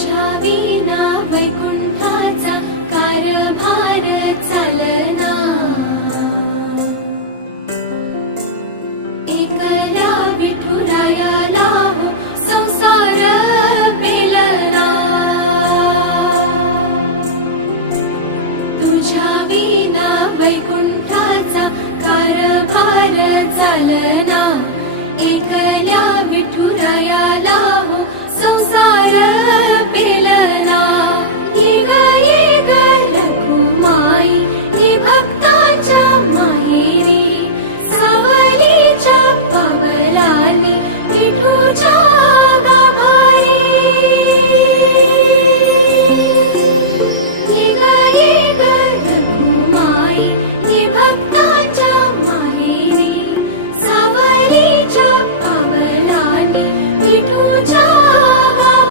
तुझ्या विना वैकुंठाचा कारभार चालना, एकल्या विठुरायाला हो संसार पेलना, तुझ्या विना वैकुंठाचा कारभार चालना, एकल्या विठुरायाला